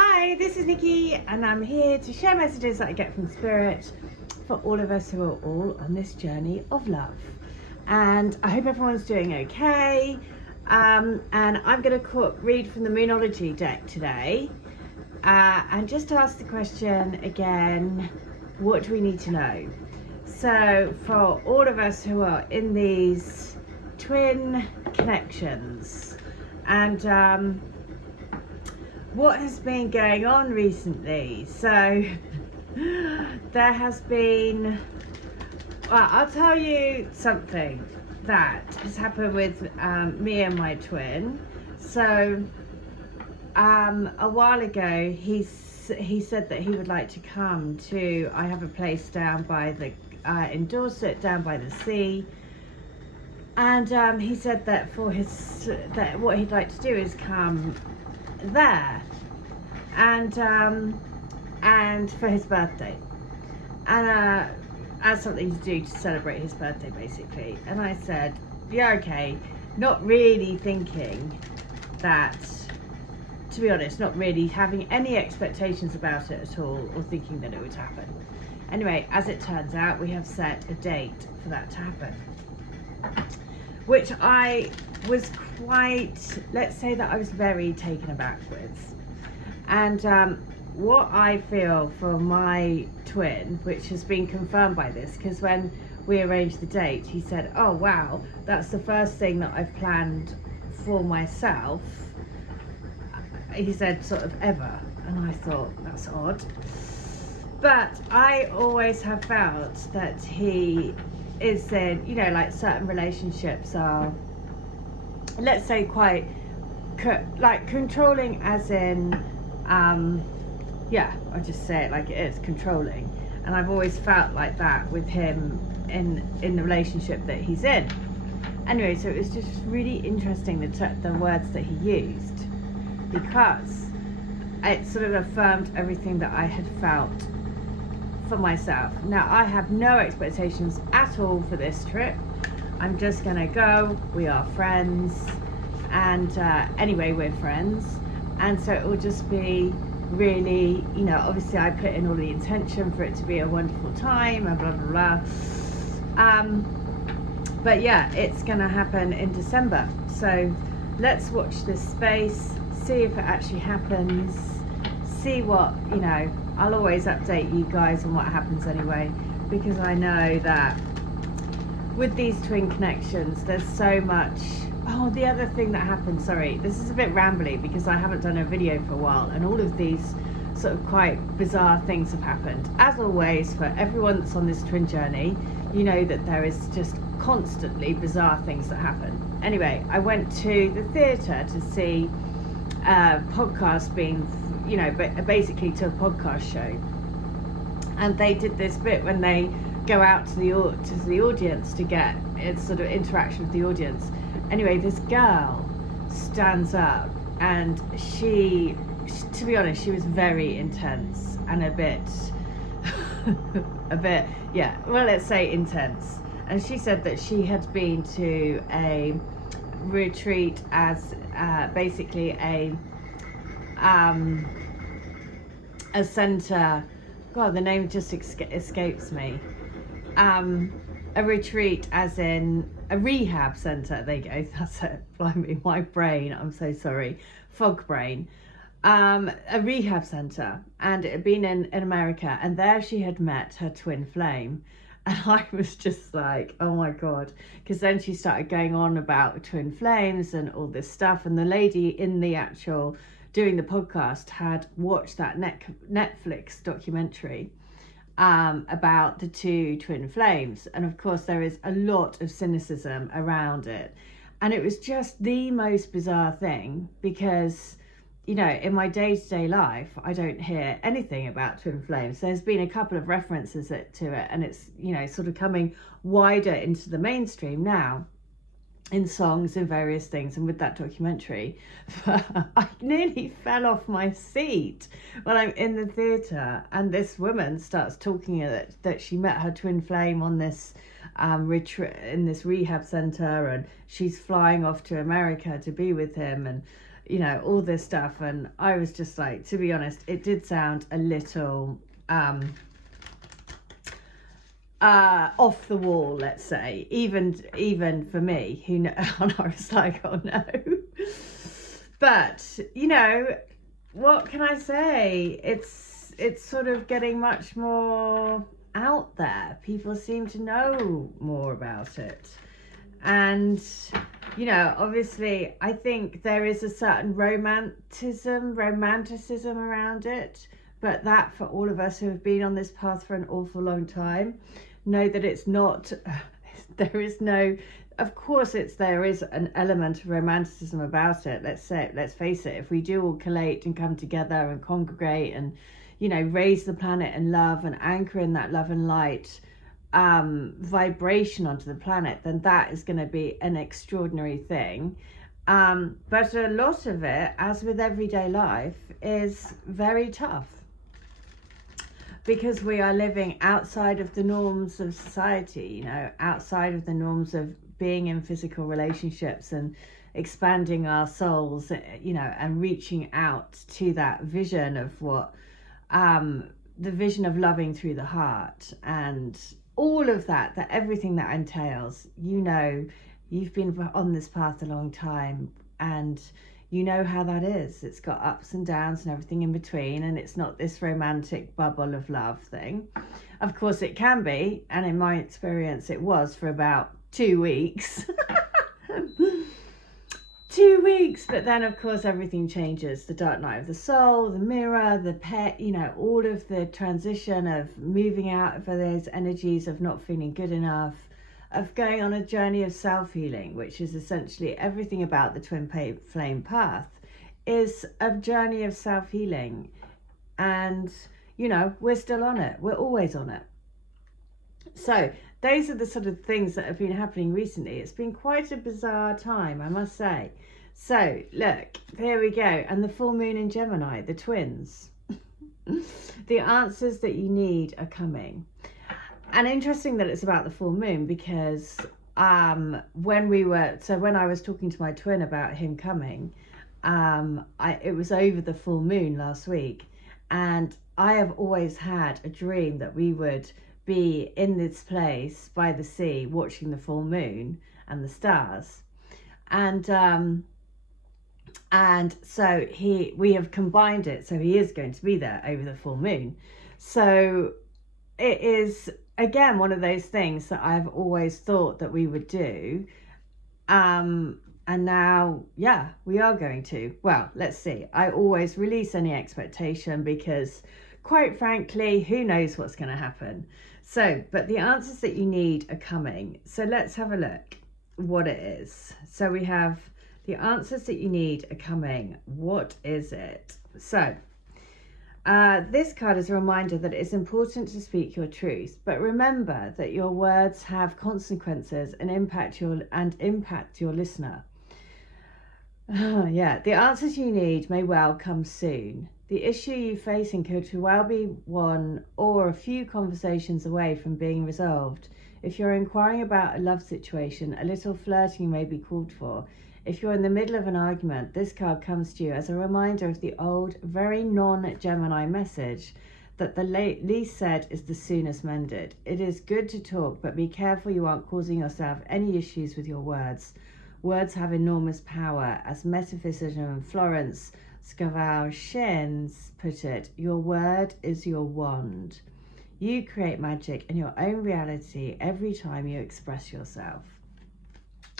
Hi, this is Nikki and I'm here to share messages that I get from Spirit for all of us who are all on this journey of love. And I hope everyone's doing okay. And I'm going to read from the Moonology deck today and just ask the question again, what do we need to know? So for all of us who are in these twin connections and what has been going on recently. So there has been, well, I'll tell you something that has happened with me and my twin. So a while ago he said that he would like to come to, I have a place down by the in Dorset, down by the sea, and he said that for his what he'd like to do is come there and for his birthday, and as something to do to celebrate his birthday basically. And I said, yeah, okay, not really thinking that, to be honest, not really having any expectations about it at all or thinking that it would happen. Anyway, as it turns out, we have set a date for that to happen, which I was quite, let's say that I was very taken aback with. And what I feel for my twin, which has been confirmed by this, because when we arranged the date, he said, oh wow, that's the first thing that I've planned for myself, he said, sort of ever. And I thought, that's odd. But I always have felt that he is in, you know, like certain relationships are, let's say, quite like controlling, as in yeah, I'll just say it like it is, controlling. And I've always felt like that with him in the relationship that he's in. Anyway, so it was just really interesting the words that he used, because it sort of affirmed everything that I had felt for myself. Now, I have no expectations at all for this trip. I'm just gonna go. We are friends, and anyway, we're friends, and so it will just be really, you know, obviously I put in all the intention for it to be a wonderful time and blah blah blah. But yeah, it's gonna happen in December, so let's watch this space, see if it actually happens, see what, you know, I'll always update you guys on what happens anyway, because I know that with these twin connections there's so much. Oh, the other thing that happened, sorry, this is a bit rambly because I haven't done a video for a while, and all of these sort of quite bizarre things have happened. As always, for everyone that's on this twin journey, you know that there is just constantly bizarre things that happen. Anyway, I went to the theatre to see a podcast being, you know, basically to a podcast show, and they did this bit when they go out to the audience to get its sort of interaction with the audience. Anyway, this girl stands up, and she, to be honest, she was very intense and a bit yeah, well, let's say intense. And she said that she had been to a retreat as basically a center, God, the name just escapes me, a retreat as in a rehab center. There you go, that's it. Blimey, my brain, I'm so sorry, fog brain. A rehab center, and it had been in America, and there she had met her twin flame. And I was just like, oh my God, because then she started going on about twin flames and all this stuff, and the lady in the actual doing the podcast had watched that Netflix documentary about the two twin flames, and of course there is a lot of cynicism around it, and it was just the most bizarre thing, because, you know, in my day-to-day life I don't hear anything about twin flames. There's been a couple of references to it, and it's, you know, sort of coming wider into the mainstream now in songs and various things, and with that documentary. But I nearly fell off my seat when I'm in the theatre and this woman starts talking that she met her twin flame on this retreat in this rehab centre, and she's flying off to America to be with him, and you know, all this stuff. And I was just like, to be honest, it did sound a little off the wall, let's say, even for me, who know. And I was like, oh no. But you know, what can I say? It's sort of getting much more out there. People seem to know more about it, and you know, obviously I think there is a certain romanticism around it, but that, for all of us who have been on this path for an awful long time, know that it's not, there is no, of course there is an element of romanticism about it. Let's face it, if we do all collate and come together and congregate and, you know, raise the planet in love and anchor in that love and light vibration onto the planet, then that is going to be an extraordinary thing. But a lot of it, as with everyday life, is very tough, because we are living outside of the norms of society, you know, outside of the norms of being in physical relationships and expanding our souls, you know, and reaching out to that vision of what, the vision of loving through the heart and all of that, everything that entails. You know, you've been on this path a long time, and you know how that is. It's got ups and downs and everything in between, and it's not this romantic bubble of love thing. Of course it can be, and in my experience it was for about 2 weeks. 2 weeks, but then of course everything changes. The dark night of the soul, the mirror, the pet, you know, all of the transition of moving out of those energies of not feeling good enough, of going on a journey of self-healing, which is essentially everything about the twin flame path, is a journey of self-healing. And you know, we're still on it, we're always on it. So those are the sort of things that have been happening recently. It's been quite a bizarre time, I must say. So look, here we go. And the full moon in Gemini, the twins. The answers that you need are coming. And interesting that it's about the full moon, because when I was talking to my twin about him coming, it was over the full moon last week, and I have always had a dream that we would be in this place by the sea watching the full moon and the stars, and so we have combined it, so he is going to be there over the full moon. So it is again one of those things that I've always thought that we would do, and now, yeah, we are going to. Well, let's see. I always release any expectation, because quite frankly, who knows what's going to happen. So, but the answers that you need are coming. So let's have a look what it is. So we have the answers that you need are coming. What is it? So this card is a reminder that it's important to speak your truth, but remember that your words have consequences and impact your listener. Yeah, the answers you need may well come soon. The issue you facing could well be one or a few conversations away from being resolved. If you're inquiring about a love situation, a little flirting may be called for. If you're in the middle of an argument, this card comes to you as a reminder of the old, very non-Gemini message that the least said is the soonest mended. It is good to talk, but be careful you aren't causing yourself any issues with your words. Words have enormous power. As metaphysician Florence Scovel-Shins put it, your word is your wand. You create magic in your own reality every time you express yourself.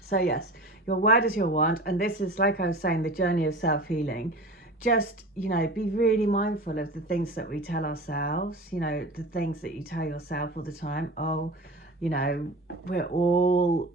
So yes, your word is your wand, and this is, like I was saying, the journey of self-healing. Just, you know, be really mindful of the things that we tell ourselves, you know, the things that you tell yourself all the time. Oh, you know, we're all,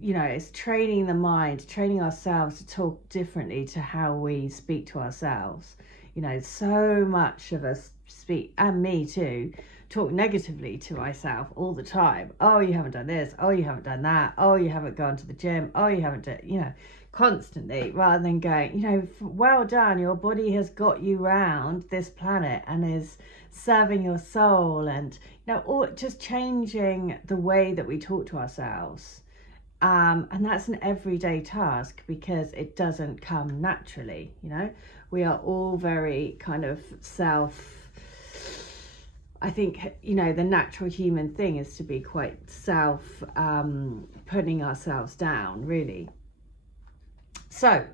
you know, it's training the mind, training ourselves to talk differently to how we speak to ourselves. You know, so much of us speak, and me too, talk negatively to myself all the time. Oh, you haven't done this. Oh, you haven't done that. Oh, you haven't gone to the gym. Oh, you haven't done, you know, constantly, rather than going, you know, well done, your body has got you round this planet and is serving your soul. And, you know, all, just changing the way that we talk to ourselves And that's an everyday task because it doesn't come naturally, you know. We are all very kind of I think, you know, the natural human thing is to be quite putting ourselves down, really. So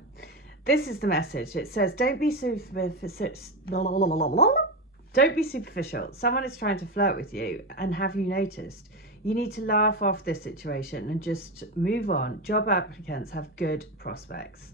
this is the message. It says, don't be superficial. Someone is trying to flirt with you, and have you noticed? You need to laugh off this situation and just move on. Job applicants have good prospects.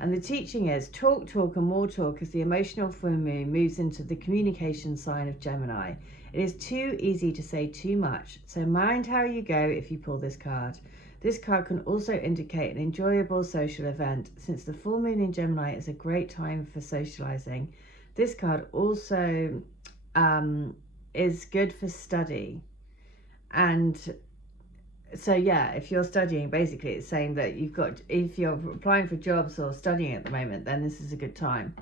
And the teaching is talk and more talk as the emotional full moon moves into the communication sign of Gemini. It is too easy to say too much, so mind how you go if you pull this card. This card can also indicate an enjoyable social event, since the full moon in Gemini is a great time for socializing. This card also is good for study. And so yeah, if you're studying, basically it's saying that if you're applying for jobs or studying at the moment, then this is a good time.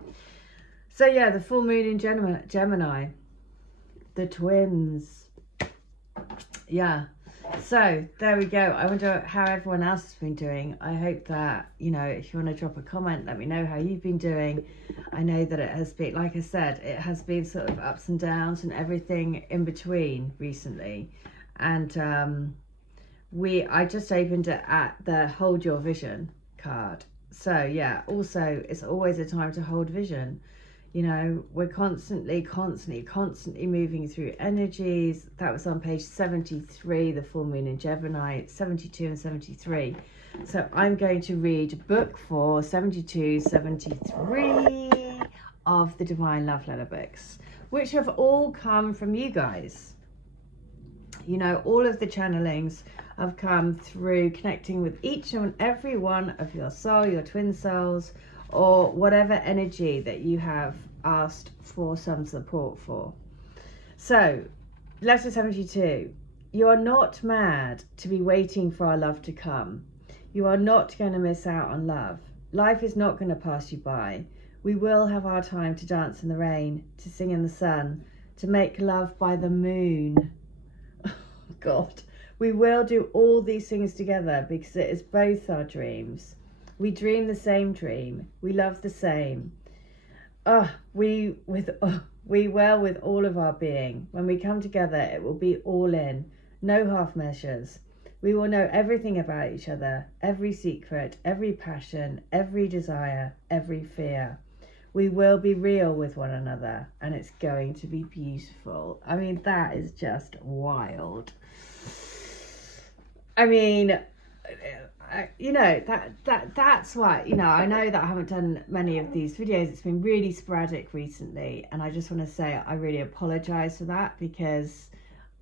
So yeah, the full moon in Gemini, the twins. Yeah, so there we go. I wonder how everyone else has been doing. I hope that, you know, if you want to drop a comment, let me know how you've been doing. I know that it has been, like I said, it has been sort of ups and downs and everything in between recently. And I just opened it at the Hold Your Vision card. So yeah, also it's always a time to hold vision. You know, we're constantly moving through energies. That was on page 73, the full moon in Gemini, 72 and 73. So I'm going to read book 4, 72, 73 of the Divine Love Letter books, which have all come from you guys. You know, all of the channelings have come through connecting with each and every one of your soul, your twin souls, or whatever energy that you have asked for some support for. So, letter 72. You are not mad to be waiting for our love to come. You are not going to miss out on love. Life is not going to pass you by. We will have our time to dance in the rain, to sing in the sun, to make love by the moon. God, we will do all these things together because it is both our dreams. We dream the same dream. We love the same. We will with all of our being. When we come together, it will be all in, no half measures. We will know everything about each other, every secret, every passion, every desire, every fear. We will be real with one another, and it's going to be beautiful. I mean, that is just wild. I mean, you know, that's why, you know, I know that I haven't done many of these videos. It's been really sporadic recently, and I just want to say I really apologize for that, because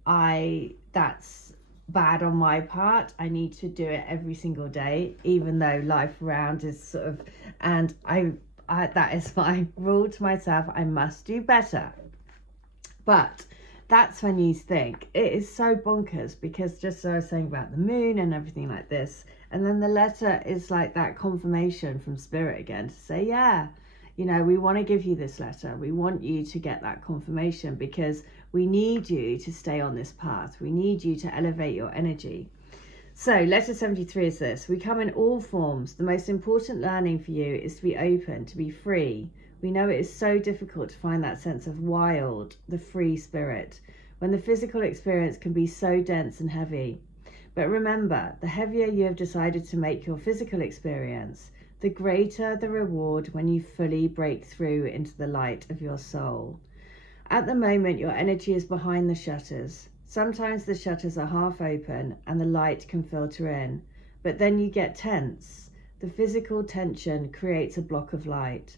that's bad on my part. I need to do it every single day, even though life around is sort of, and I that is my rule to myself. I must do better. But that's when you think it is so bonkers, because just as I was saying about the moon and everything like this, and then the letter is like that confirmation from spirit again to say, yeah, you know, we want to give you this letter. We want you to get that confirmation, because we need you to stay on this path. We need you to elevate your energy. So letter 73 is this: we come in all forms. The most important learning for you is to be open, to be free. We know it is so difficult to find that sense of wild, the free spirit, when the physical experience can be so dense and heavy. But remember, the heavier you have decided to make your physical experience, the greater the reward when you fully break through into the light of your soul. At the moment, your energy is behind the shutters. Sometimes the shutters are half open and the light can filter in, but then you get tense. The physical tension creates a block of light.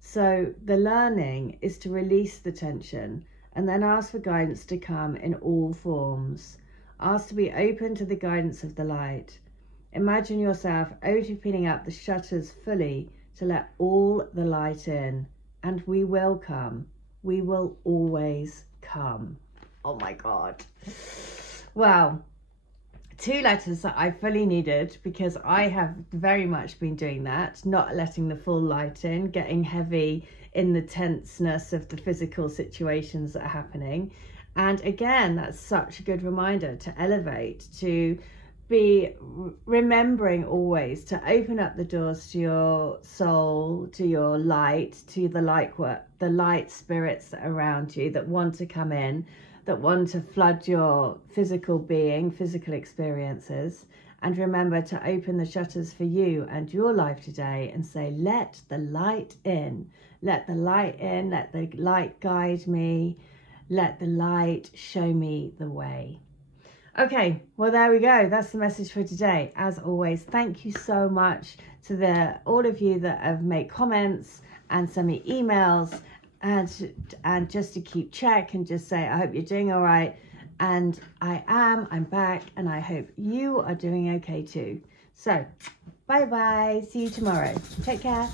So the learning is to release the tension and then ask for guidance to come in all forms. Ask to be open to the guidance of the light. Imagine yourself opening up the shutters fully to let all the light in, and we will come. We will always come. Oh my God. Well, 2 letters that I fully needed, because I have very much been doing that, not letting the full light in, getting heavy in the tenseness of the physical situations that are happening. And again, that's such a good reminder to elevate, to be remembering always to open up the doors to your soul, to your light, to the light spirits that are around you that want to come in, that want to flood your physical being, physical experiences. And remember to open the shutters for you and your life today and say, let the light in. Let the light in. Let the light guide me. Let the light show me the way. Okay, well, there we go. That's the message for today. As always, thank you so much to all of you that have made comments and sent me emails and just to keep check and just say, I hope you're doing all right. And I'm back, and I hope you are doing okay too. So, bye-bye. See you tomorrow. Take care.